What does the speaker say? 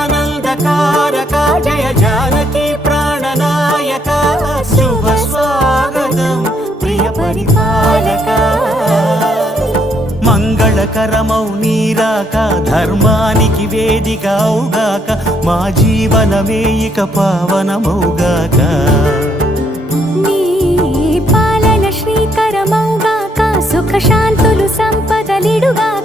జగదానందకారక జయ జానకి ప్రాణనాయక శుభ స్వాగతం ప్రియ పరిపాలక మంగళకరమౌ నీరాక ధర్మానికి వేదిక అవుగాక మా జీవనమే ఇక పావనమౌగాక నీ పాలన శ్రీకరమౌగాక సుఖ శాంతులు సంపదలిడుగాక